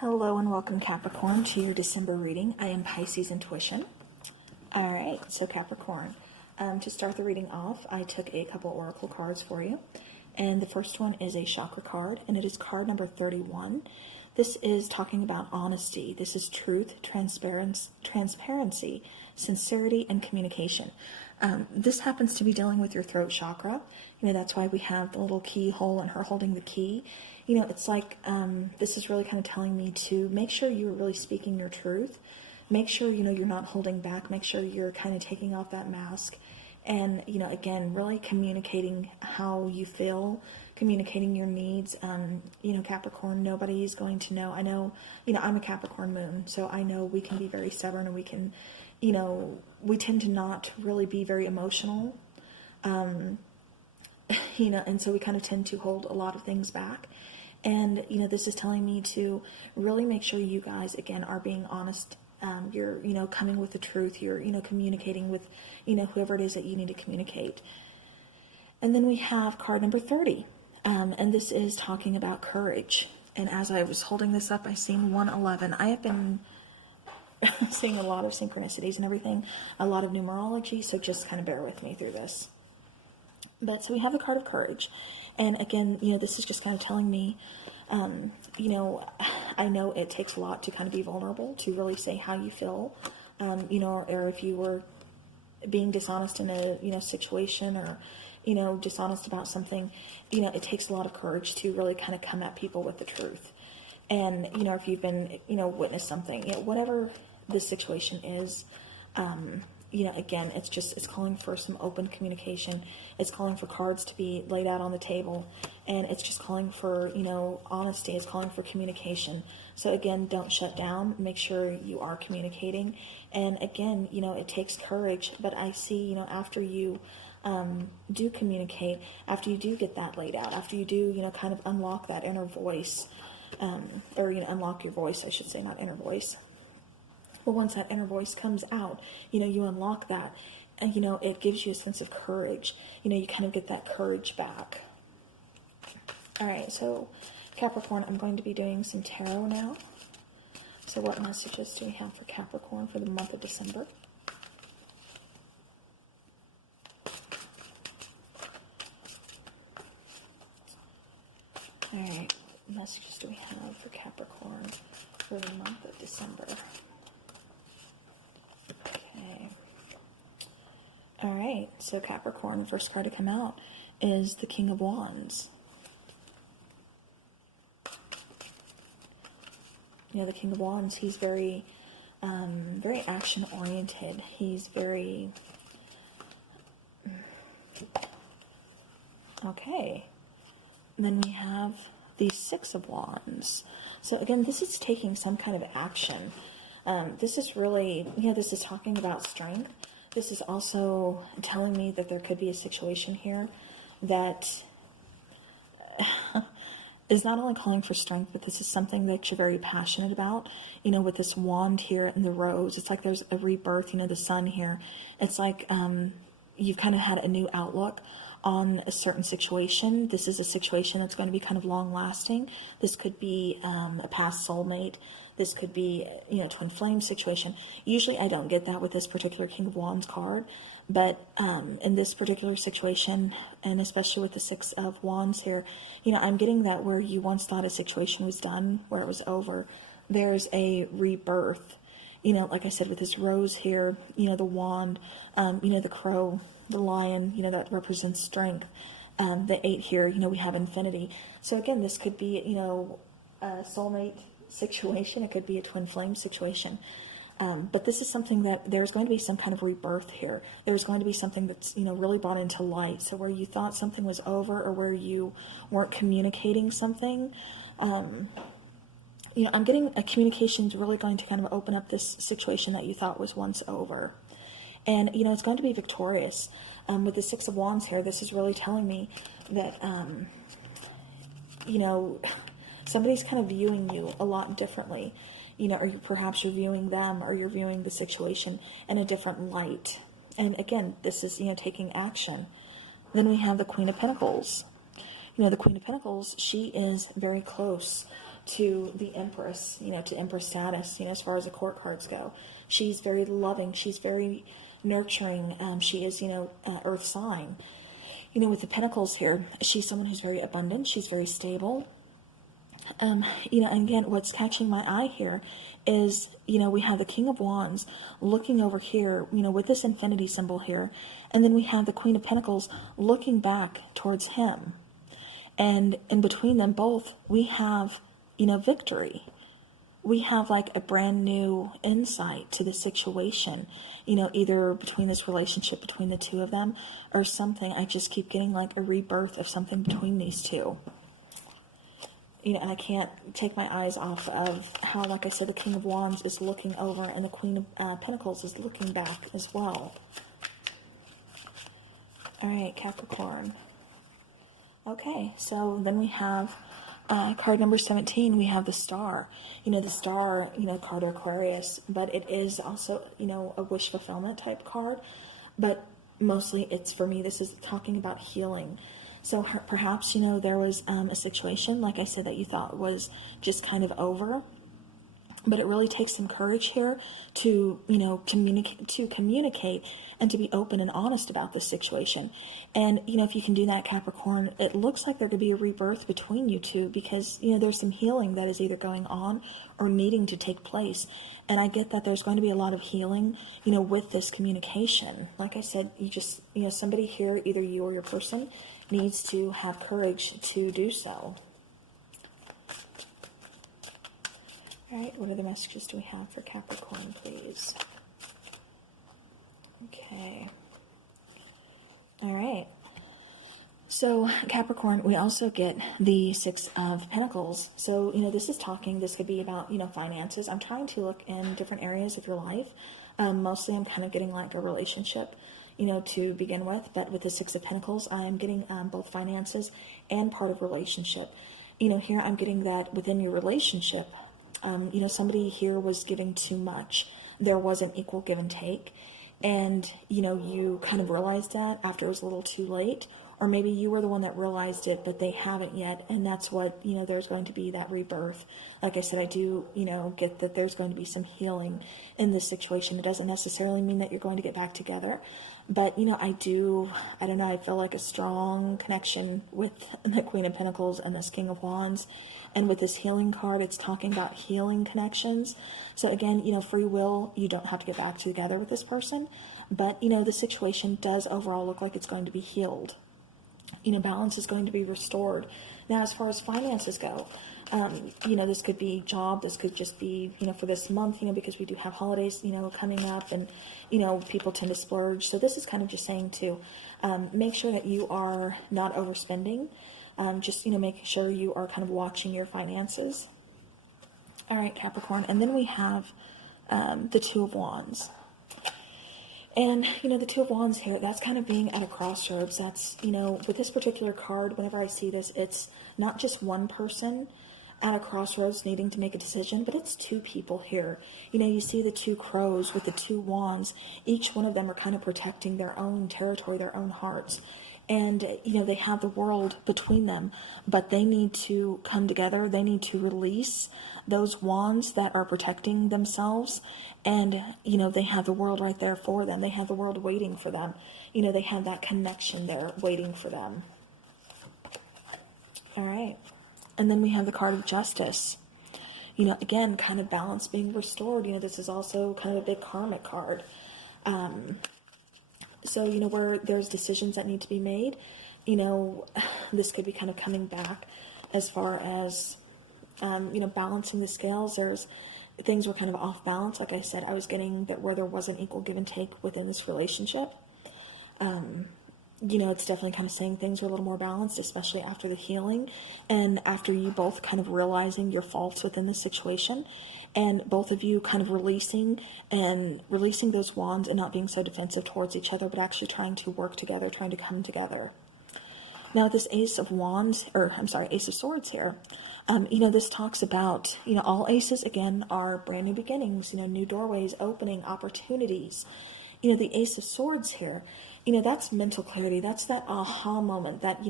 Hello and welcome, Capricorn, to your December reading. I am Pisces Intuition. All right, so Capricorn, to start the reading off, I took a couple oracle cards for you. And the first one is a chakra card, and it is card number 31. This is talking about honesty. This is truth, transparency, sincerity, and communication. This happens to be dealing with your throat chakra. That's why we have the little keyhole and her holding the key. It's like this is really kind of telling me to make sure you're really speaking your truth. Make sure, you're not holding back. Make sure you're kind of taking off that mask. And, again, really communicating how you feel, communicating your needs. Capricorn, nobody's going to know. I know, I'm a Capricorn moon, so I know we can be very stubborn and we can, we tend to not really be very emotional. And so we kind of tend to hold a lot of things back. And, this is telling me to really make sure you guys, again, are being honest. You're, coming with the truth. You're, communicating with, whoever it is that you need to communicate. And then we have card number 30. And this is talking about courage. And as I was holding this up, I seen 111. I have been seeing a lot of synchronicities and everything, a lot of numerology. So just kind of bear with me through this. But so we have the card of courage. And again, this is just kind of telling me, I know it takes a lot to kind of be vulnerable, to really say how you feel, or if you were being dishonest in a, situation, or, dishonest about something, it takes a lot of courage to really kind of come at people with the truth. And, if you've been, witnessed something, whatever the situation is, again, it's calling for some open communication. It's calling for cards to be laid out on the table, and it's just calling for, honesty. It's calling for communication. So again, don't shut down. Make sure you are communicating. And again, it takes courage, but I see, after you do communicate, after you do get that laid out, after you do, kind of unlock that inner voice, or, unlock your voice, I should say, not inner voice. But once that inner voice comes out, you unlock that, and, it gives you a sense of courage. You kind of get that courage back. All right, so Capricorn, I'm going to be doing some tarot now. So what messages do we have for Capricorn for the month of December? All right, what messages do we have for Capricorn for the month of December? Okay. All right, so Capricorn, the first card to come out is the King of Wands. The King of Wands, he's very, very action-oriented. He's very... Okay. Then we have the Six of Wands. So again, this is taking some kind of action. This is really, this is talking about strength. This is also telling me that there could be a situation here that is not only calling for strength, but this is something that you're very passionate about. With this wand here and the rose, it's like there's a rebirth, the sun here. It's like you've kind of had a new outlook on a certain situation. This is a situation that's going to be kind of long lasting. This could be a past soulmate. This could be, twin flame situation. Usually I don't get that with this particular King of Wands card, but in this particular situation, and especially with the Six of Wands here, I'm getting that where you once thought a situation was done, where it was over, there's a rebirth. Like I said, with this rose here, the wand, the crow, the lion, that represents strength. The 8 here, we have infinity. So again, this could be, a soulmate situation. It could be a twin flame situation. But this is something that there's going to be some kind of rebirth here. There's going to be something that's, really brought into light. So where you thought something was over, or where you weren't communicating something, I'm getting a communication is really going to kind of open up this situation that you thought was once over. And, it's going to be victorious. With the Six of Wands here, this is really telling me that, somebody's kind of viewing you a lot differently, or perhaps you're viewing them, or you're viewing the situation in a different light. And again, this is, taking action. Then we have the Queen of Pentacles. The Queen of Pentacles, she is very close to the Empress, to Empress status, as far as the court cards go. She's very loving. She's very nurturing. She is, earth sign. With the Pentacles here, she's someone who's very abundant. She's very stable. And again, what's catching my eye here is, we have the King of Wands looking over here, with this infinity symbol here. And then we have the Queen of Pentacles looking back towards him. And in between them both, we have, victory. We have like a brand new insight to the situation, either between this relationship between the two of them or something. I just keep getting like a rebirth of something between these two. And I can't take my eyes off of how, like I said, the King of Wands is looking over and the Queen of Pentacles is looking back as well. All right, Capricorn. Okay, so then we have card number 17. We have the Star. The Star, card Aquarius, but it is also, a wish fulfillment type card. But mostly it's, for me, this is talking about healing. So perhaps, there was a situation, like I said, that you thought was just kind of over. But it really takes some courage here to, communicate and to be open and honest about this situation. And, if you can do that, Capricorn, it looks like there could be a rebirth between you two because, there's some healing that is either going on or needing to take place. And I get that there's going to be a lot of healing, with this communication. Like I said, you just, somebody here, either you or your person, needs to have courage to do so. All right, what other messages do we have for Capricorn, please? Okay. All right. So, Capricorn, we also get the Six of Pentacles. So, this could be about, finances. I'm trying to look in different areas of your life. Mostly I'm kind of getting like a relationship, to begin with. But with the Six of Pentacles, I'm getting both finances and part of relationship. Here I'm getting that within your relationship, somebody here was giving too much. There was an equal give and take. And, you kind of realized that after it was a little too late. Or maybe you were the one that realized it, but they haven't yet. And that's what, there's going to be that rebirth. Like I said, I do, get that there's going to be some healing in this situation. It doesn't necessarily mean that you're going to get back together. But, I don't know, I feel like a strong connection with the Queen of Pentacles and this King of Wands. And with this healing card, it's talking about healing connections. So again, free will, you don't have to get back together with this person. But, the situation does overall look like it's going to be healed. Balance is going to be restored. Now, as far as finances go, this could be job, this could just be, for this month, because we do have holidays, coming up and, people tend to splurge. So this is kind of just saying to make sure that you are not overspending. Just, making sure you are kind of watching your finances. All right, Capricorn. And then we have the Two of Wands. And, the Two of Wands here, that's kind of being at a crossroads. That's, with this particular card, whenever I see this, it's not just one person at a crossroads needing to make a decision, but it's two people here. You see the two crows with the two wands. Each one of them are kind of protecting their own territory, their own hearts. And, they have the world between them, but they need to come together. They need to release those wands that are protecting themselves. And, they have the world right there for them. They have the world waiting for them. They have that connection there waiting for them. All right. And then we have the card of Justice. Again, kind of balance being restored. This is also kind of a big karmic card. So, where there's decisions that need to be made, this could be kind of coming back as far as, balancing the scales. Things were kind of off balance. Like I said, I was getting that where there was an equal give and take within this relationship. It's definitely kind of saying things were a little more balanced, especially after the healing and after you both kind of realizing your faults within the situation. And both of you kind of releasing those wands and not being so defensive towards each other, but actually trying to work together, trying to come together. Now, this Ace of Swords here, this talks about, all aces, again, are brand new beginnings, new doorways, opening, opportunities. The Ace of Swords here, that's mental clarity. That's that aha moment that,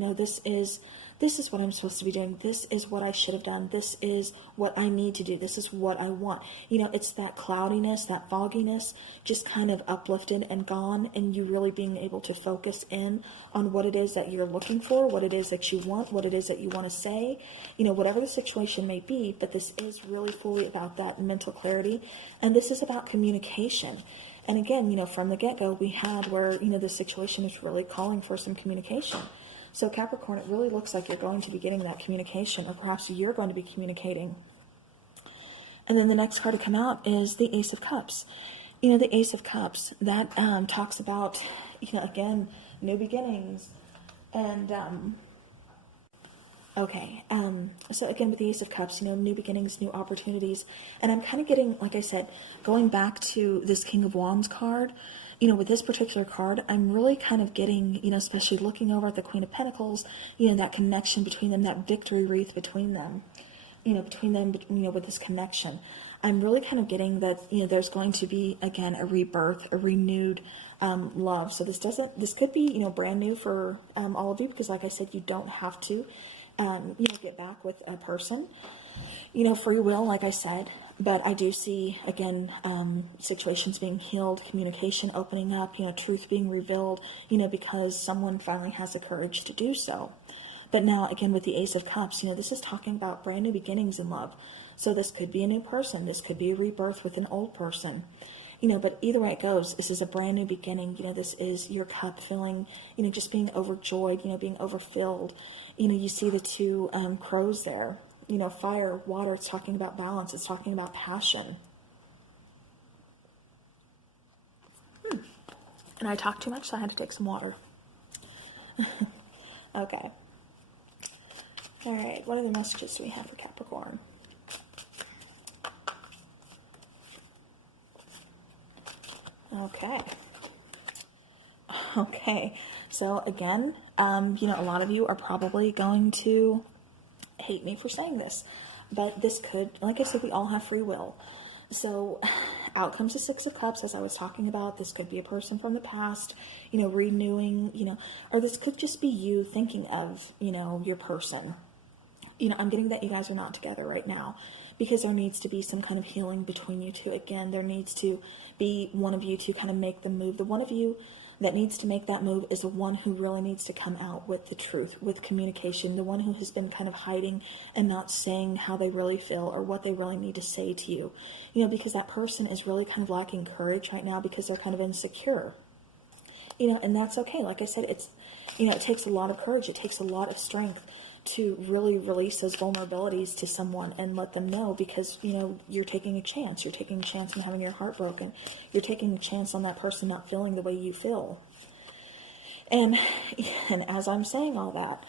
this is what I'm supposed to be doing. This is what I should have done. This is what I need to do. This is what I want. It's that cloudiness, that fogginess, just kind of uplifted and gone, and you really being able to focus in on what it is that you're looking for, what it is that you want, what it is that you want to say, whatever the situation may be. But this is really fully about that mental clarity, and this is about communication. And again, from the get-go, we had where, the situation is really calling for some communication. So Capricorn, it really looks like you're going to be getting that communication, or perhaps you're going to be communicating. And then the next card to come out is the Ace of Cups. The Ace of Cups, that talks about, again, new beginnings. And, okay, so again, with the Ace of Cups, new beginnings, new opportunities. And I'm kind of getting, like I said, going back to this King of Wands card, with this particular card, I'm really kind of getting, especially looking over at the Queen of Pentacles, that connection between them, that victory wreath between them, with this connection. I'm really kind of getting that, there's going to be, again, a rebirth, a renewed love. So this could be, brand new for all of you, because like I said, you don't have to, get back with a person, free will, like I said. But I do see, again, situations being healed, communication opening up, truth being revealed, because someone finally has the courage to do so. But now, again, with the Ace of Cups, this is talking about brand new beginnings in love. So this could be a new person. This could be a rebirth with an old person. But either way it goes, this is a brand new beginning. This is your cup filling, just being overjoyed, being overfilled. You see the two crows there. Fire, water, it's talking about balance. It's talking about passion. And I talked too much, so I had to take some water. Okay. All right, what other messages do we have for Capricorn? Okay. Okay, so again, a lot of you are probably going to hate me for saying this, but this could, like I said, we all have free will. So out comes the Six of Cups, as I was talking about. This could be a person from the past, renewing, or this could just be you thinking of, your person. I'm getting that you guys are not together right now, because there needs to be some kind of healing between you two. Again, there needs to be one of you to kind of make the move. The one of you that needs to make that move is the one who really needs to come out with the truth, with communication, the one who has been kind of hiding and not saying how they really feel or what they really need to say to you. Because that person is really kind of lacking courage right now, because they're kind of insecure. And that's okay. Like I said, it's, it takes a lot of courage. It takes a lot of strength to really release those vulnerabilities to someone and let them know, because, you're taking a chance. You're taking a chance on having your heart broken. You're taking a chance on that person not feeling the way you feel. And as I'm saying all that,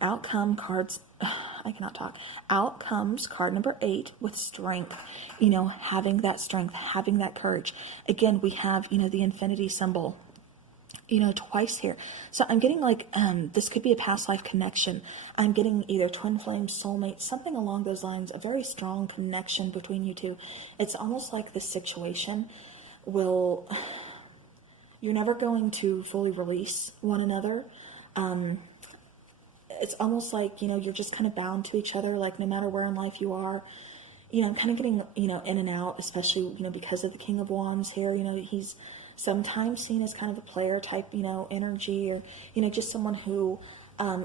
outcome cards, I cannot talk. Out comes card number 8 with strength, having that strength, having that courage. Again, we have, the infinity symbol, twice here. So I'm getting like, this could be a past life connection. I'm getting either twin flame, soulmate, something along those lines, a very strong connection between you two. It's almost like this situation will, you're never going to fully release one another. It's almost like, you're just kind of bound to each other, like no matter where in life you are. I'm kind of getting, in and out, especially, because of the King of Wands here. He's sometimes seen as kind of a player type, energy, or, just someone who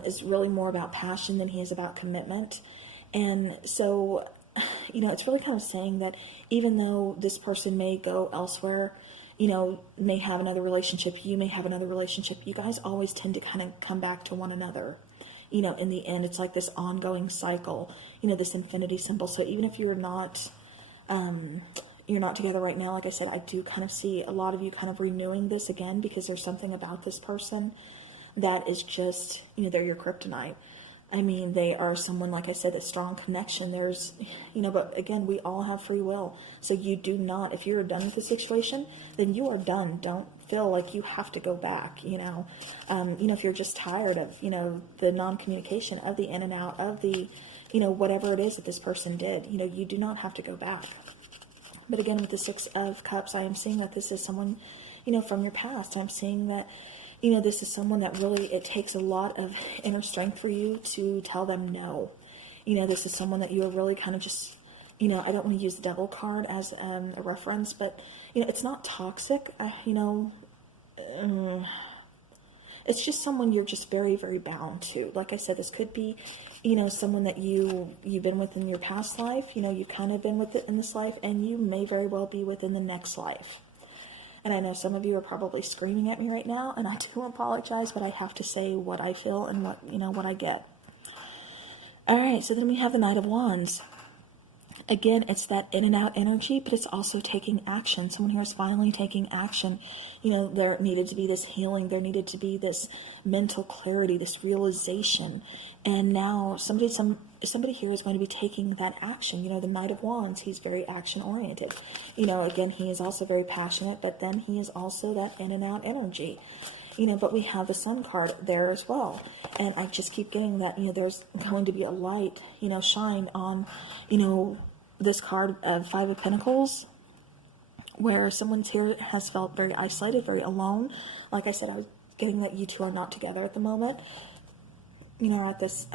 is really more about passion than he is about commitment. And so, it's really kind of saying that even though this person may go elsewhere, may have another relationship, you may have another relationship, you guys always tend to kind of come back to one another. In the end, it's like this ongoing cycle, this infinity symbol. So even if you're not together right now, like I said, I do kind of see a lot of you kind of renewing this again, because there's something about this person that is just, they're your kryptonite. I mean, they are someone, like I said, a strong connection. There's, but again, we all have free will. So you do not, if you're done with the situation, then you are done. Don't feel like you have to go back, if you're just tired of, the non-communication, of the in and out, of the, whatever it is that this person did, you do not have to go back. But again, with the Six of Cups, I am seeing that this is someone, from your past. I'm seeing that, this is someone that really, it takes a lot of inner strength for you to tell them no. This is someone that you are really kind of just, I don't want to use the devil card as a reference, but, it's not toxic, it's just someone you're just very, very bound to. Like I said, this could be, someone that you've been with in your past life, you've kind of been with it in this life, and you may very well be within the next life. And I know some of you are probably screaming at me right now, and I do apologize, but I have to say what I feel and what I get. All right, so then we have the Knight of Wands. Again, it's that in and out energy, but it's also taking action. Someone here is finally taking action. There needed to be this healing. There needed to be this mental clarity, this realization. And now somebody here is going to be taking that action. The Knight of Wands, he's very action oriented. Again, he is also very passionate, but then he is also that in and out energy. But we have the Sun card there as well. And I just keep getting that, there's going to be a light, shine on, this card of Five of Pentacles, where someone's here has felt very isolated, very alone. Like I said, I was getting that you two are not together at the moment. Or at this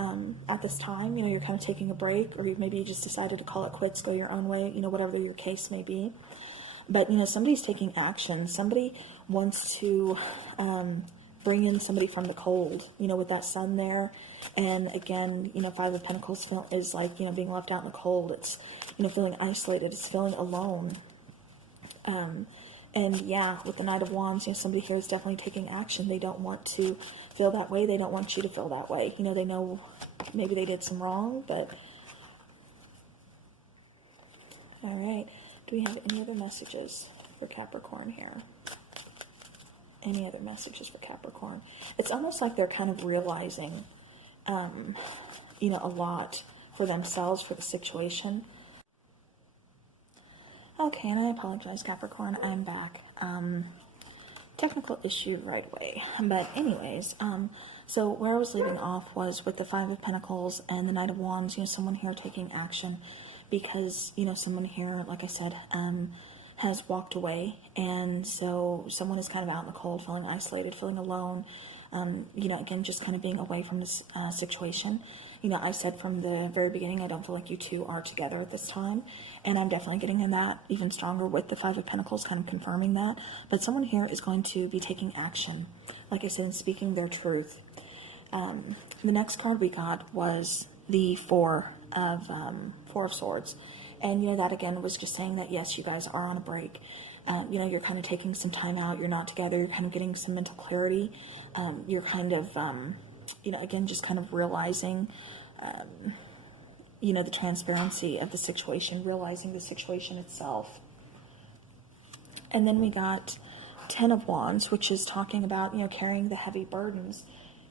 time, you're kind of taking a break, or maybe you just decided to call it quits, go your own way, whatever your case may be. But, somebody's taking action. Somebody wants to bring in somebody from the cold, with that Sun there. And again, Five of Pentacles is like, being left out in the cold. It's, feeling isolated. It's feeling alone. And yeah, with the Knight of Wands, somebody here is definitely taking action. They don't want to feel that way. They don't want you to feel that way. They know maybe they did some wrong, but... All right. Do we have any other messages for Capricorn here? Any other messages for Capricorn? It's almost like they're kind of realizing, a lot for themselves, for the situation. Okay, and I apologize, Capricorn. I'm back. Technical issue right away. But anyways, so where I was leaving off was with the Five of Pentacles and the Knight of Wands, someone here taking action because, someone here, like I said, has walked away. And so someone is kind of out in the cold, feeling isolated, feeling alone, again, just kind of being away from this situation. I said from the very beginning, I don't feel like you two are together at this time. And I'm definitely getting in that even stronger with the Five of Pentacles, kind of confirming that. But someone here is going to be taking action, like I said, and speaking their truth. The next card we got was the Four of Swords. And, that again was just saying that, yes, you guys are on a break. You're kind of taking some time out. You're not together. You're kind of getting some mental clarity. You're kind of, again, just kind of realizing, the transparency of the situation, realizing the situation itself. And then we got Ten of Wands, which is talking about, carrying the heavy burdens.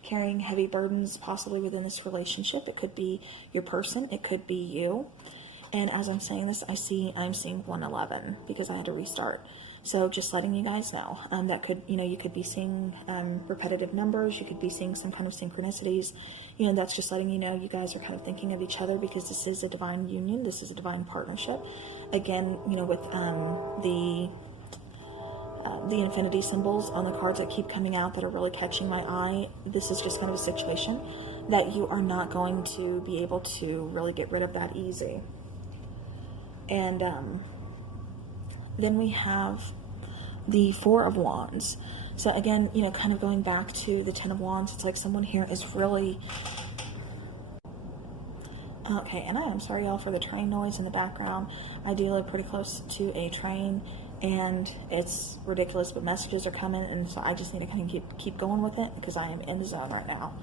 Carrying heavy burdens possibly within this relationship. It could be your person. It could be you. And as I'm saying this, I'm seeing 111 because I had to restart. So just letting you guys know, that could, you could be seeing repetitive numbers. You could be seeing some kind of synchronicities. That's just letting you know you guys are kind of thinking of each other because this is a divine union. This is a divine partnership. Again, with the infinity symbols on the cards that keep coming out that are really catching my eye. This is just kind of a situation that you are not going to be able to really get rid of that easy. And then we have the Four of Wands. So again, kind of going back to the Ten of Wands, it's like someone here is really... Okay, and I am sorry, y'all, for the train noise in the background. I do live pretty close to a train, and it's ridiculous, but messages are coming, and so I just need to kind of keep going with it because I am in the zone right now.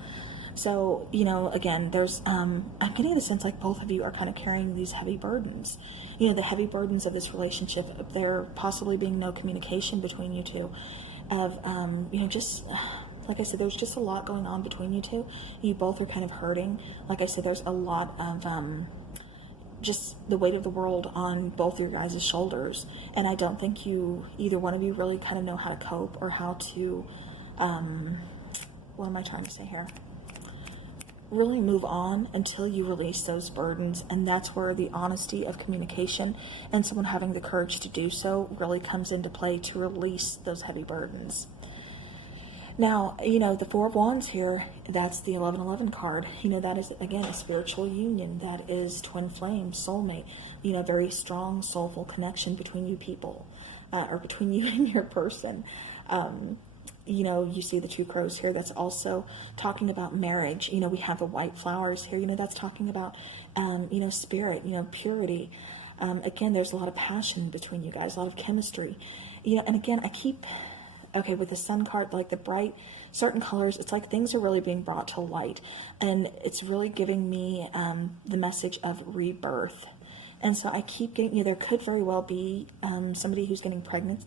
So, again, there's, I'm getting the sense like both of you are kind of carrying these heavy burdens. The heavy burdens of this relationship, there possibly being no communication between you two, of, just, like I said, there's just a lot going on between you two. You both are kind of hurting. Like I said, there's a lot of, just the weight of the world on both your guys' shoulders. And I don't think either one of you really kind of know how to cope or how to, what am I trying to say here? really move on until you release those burdens. And that's where the honesty of communication and someone having the courage to do so really comes into play to release those heavy burdens. Now, the Four of Wands here, that's the 1111 card. That is, again, a spiritual union. That is twin flame, soulmate, very strong, soulful connection between you people, or between you and your person. You see the two crows here. That's also talking about marriage. We have the white flowers here. That's talking about, spirit, purity. Again, there's a lot of passion between you guys, a lot of chemistry. And again, with the sun card, like the bright, certain colors, it's like things are really being brought to light. And it's really giving me the message of rebirth. And so I keep getting, there could very well be somebody who's getting pregnant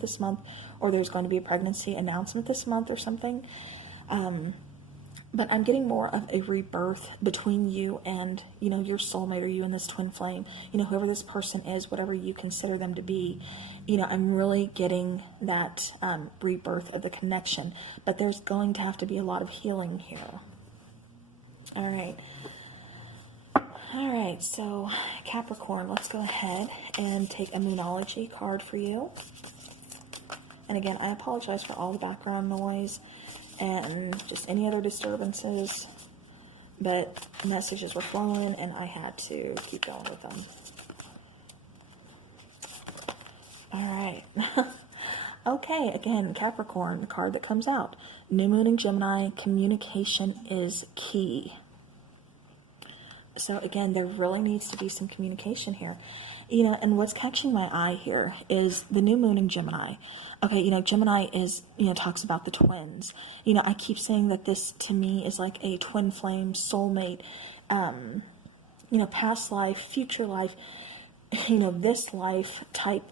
this month, or there's going to be a pregnancy announcement this month or something. But I'm getting more of a rebirth between you and, your soulmate, or you and this twin flame, whoever this person is, whatever you consider them to be. I'm really getting that rebirth of the connection, but there's going to have to be a lot of healing here. All right, so Capricorn, let's go ahead and take a Moonology card for you. And again, I apologize for all the background noise and just any other disturbances, but messages were flowing and I had to keep going with them. All right. Okay, again, Capricorn, the card that comes out. New Moon in Gemini, communication is key. So again, there really needs to be some communication here. And what's catching my eye here is the new moon in Gemini. Okay, Gemini is, talks about the twins. I keep saying that this to me is like a twin flame, soulmate, past life, future life, this life type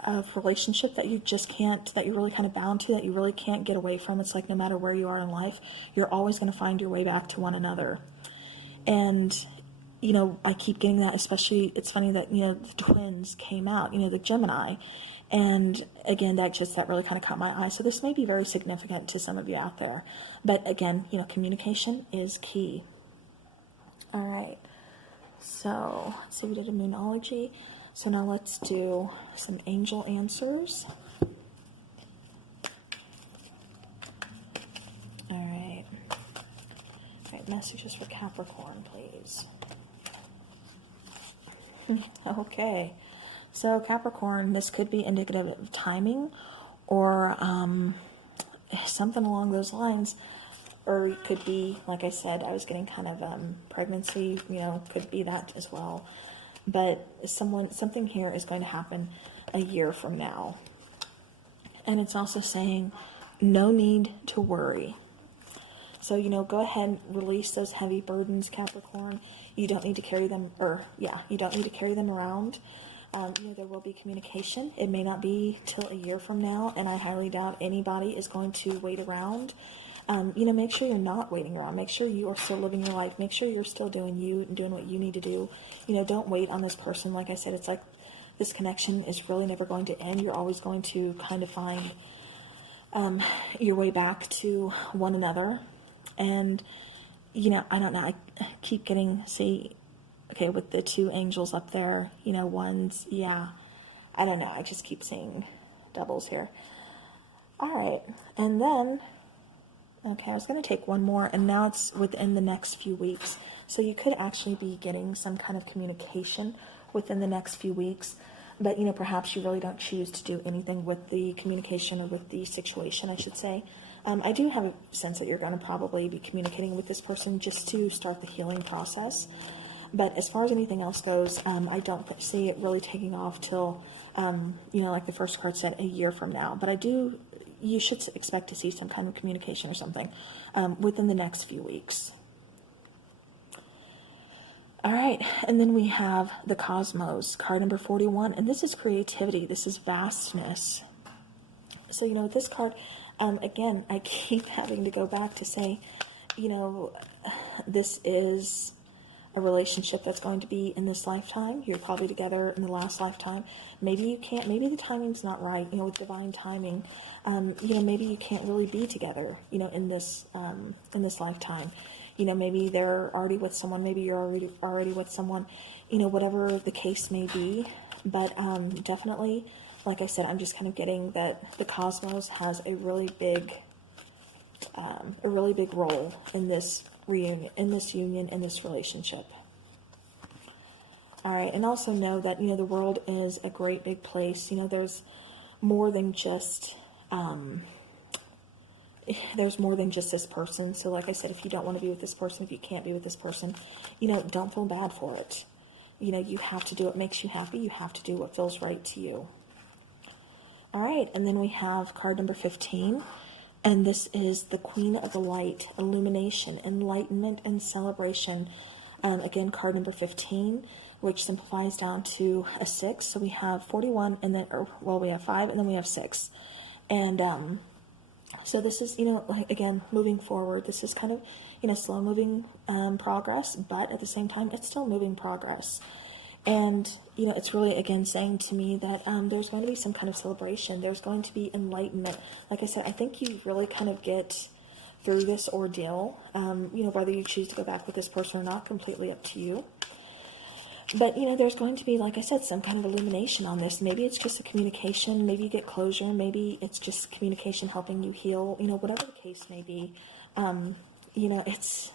of relationship that you just can't, that you're really kind of bound to, that you really can't get away from. It's like no matter where you are in life, you're always going to find your way back to one another. And I keep getting that, especially, it's funny that, the twins came out, the Gemini. And again, that really kind of caught my eye. So this may be very significant to some of you out there. But again, communication is key. All right. So let's see, we did a Moonology. So now let's do some angel answers. All right. All right, messages for Capricorn, please. Okay, so Capricorn, this could be indicative of timing or something along those lines, or it could be, like I said, I was getting kind of pregnancy, could be that as well. But something here is going to happen a year from now. And it's also saying no need to worry. So, go ahead and release those heavy burdens, Capricorn. You don't need to carry them, you don't need to carry them around. There will be communication. It may not be till a year from now, and I highly doubt anybody is going to wait around. Make sure you're not waiting around. Make sure you are still living your life. Make sure you're still doing you and doing what you need to do. Don't wait on this person. Like I said, it's like this connection is really never going to end. You're always going to kind of find your way back to one another. And, I don't know, I keep getting, with the two angels up there, one's, I don't know, I just keep seeing doubles here. All right, and then, I was going to take one more, and now it's within the next few weeks. So you could actually be getting some kind of communication within the next few weeks, but, perhaps you really don't choose to do anything with the communication or with the situation, I should say. I do have a sense that you're going to probably be communicating with this person just to start the healing process. But as far as anything else goes, I don't see it really taking off till, like the first card said, a year from now. But you should expect to see some kind of communication or something within the next few weeks. All right, and then we have the Cosmos, card number 41, and this is creativity. This is vastness. So, this card, again, I keep having to go back to say, this is a relationship that's going to be in this lifetime. You're probably together in the last lifetime. Maybe you can't, maybe the timing's not right, with divine timing. Maybe you can't really be together, in this lifetime. You know, maybe they're already with someone, maybe you're already with someone, you know, whatever the case may be. But definitely, like I said, I'm just kind of getting that the cosmos has a really big role in this reunion, in this relationship. All right, and also know that, you know, the world is a great big place. You know, there's more than just this person. So like I said, if you don't want to be with this person, if you can't be with this person, you know, don't feel bad for it. You know, you have to do what makes you happy. You have to do what feels right to you. All right, and then we have card number 15, and this is the Queen of the Light, illumination, enlightenment, and celebration. Again, card number 15, which simplifies down to a 6. So we have 41, and then, we have 5, and then we have 6. And so this is, you know, like, again, moving forward. This is kind of, you know, slow moving progress, but at the same time, it's still moving progress. And, you know, it's really, again, saying to me that there's going to be some kind of celebration. There's going to be enlightenment. Like I said, I think you really kind of get through this ordeal. You know, whether you choose to go back with this person or not, completely up to you. But, you know, there's going to be, like I said, some kind of illumination on this. Maybe it's just a communication. Maybe you get closure. Maybe it's just communication helping you heal. You know, whatever the case may be. You know, it's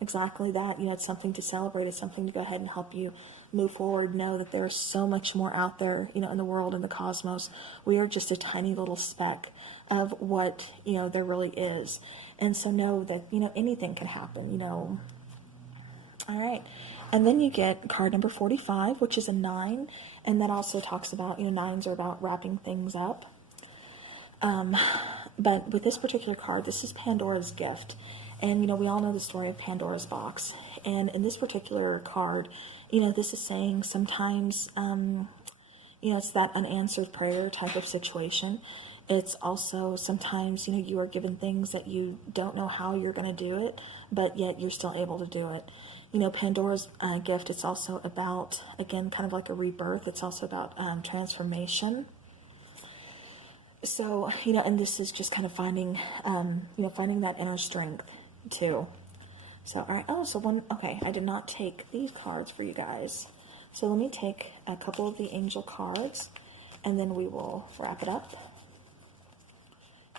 exactly that. You know, it's something to celebrate. It's something to go ahead and help you move forward. Know that there's so much more out there, you know, in the world, in the cosmos. We are just a tiny little speck of what, you know, there really is. And so know that, you know, anything can happen, you know. All right. And then you get card number 45, which is a 9. And that also talks about, you know, 9s are about wrapping things up. But with this particular card, this is Pandora's gift. And, you know, we all know the story of Pandora's box. And in this particular card, you know, this is saying sometimes, you know, it's that unanswered prayer type of situation. It's also sometimes, you know, you are given things that you don't know how you're going to do it, but yet you're still able to do it. You know, Pandora's gift, it's also about, again, kind of like a rebirth. It's also about transformation. So, you know, and this is just kind of finding, you know, finding that inner strength too. So, all right. Oh, so okay, I did not take these cards for you guys. So let me take a couple of the angel cards and then we will wrap it up.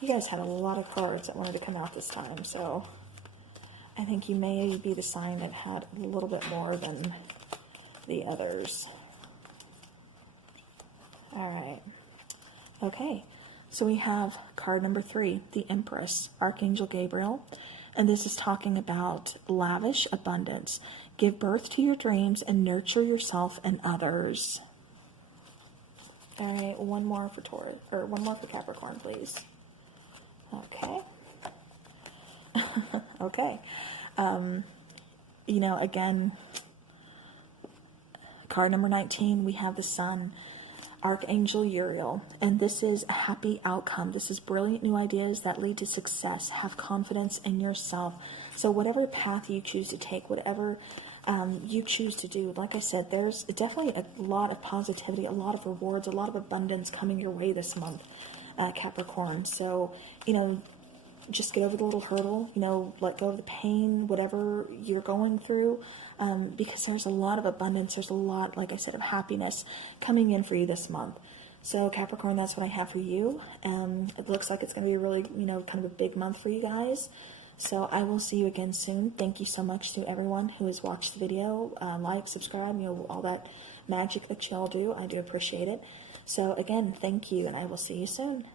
You guys had a lot of cards that wanted to come out this time, so I think you may be the sign that had a little bit more than the others. All right. Okay. So we have card number 3, the Empress, Archangel Gabriel. And this is talking about lavish abundance. Give birth to your dreams and nurture yourself and others. All right. One more for Taurus, or one more for Capricorn, please. Okay. Okay. You know, again, card number 19, we have the Sun, Archangel Uriel, and this is a happy outcome. This is brilliant new ideas that lead to success. Have confidence in yourself. So whatever path you choose to take, whatever you choose to do, like I said, there's definitely a lot of positivity, a lot of rewards, a lot of abundance coming your way this month, Capricorn. So, you know, just get over the little hurdle, you know, let go of the pain, whatever you're going through, because there's a lot of abundance. There's a lot, like I said, of happiness coming in for you this month. So Capricorn, that's what I have for you. It looks like it's going to be a really, you know, kind of a big month for you guys. So I will see you again soon. Thank you so much to everyone who has watched the video. Like, subscribe, you know, all that magic that y'all do. I do appreciate it. So again, thank you, and I will see you soon.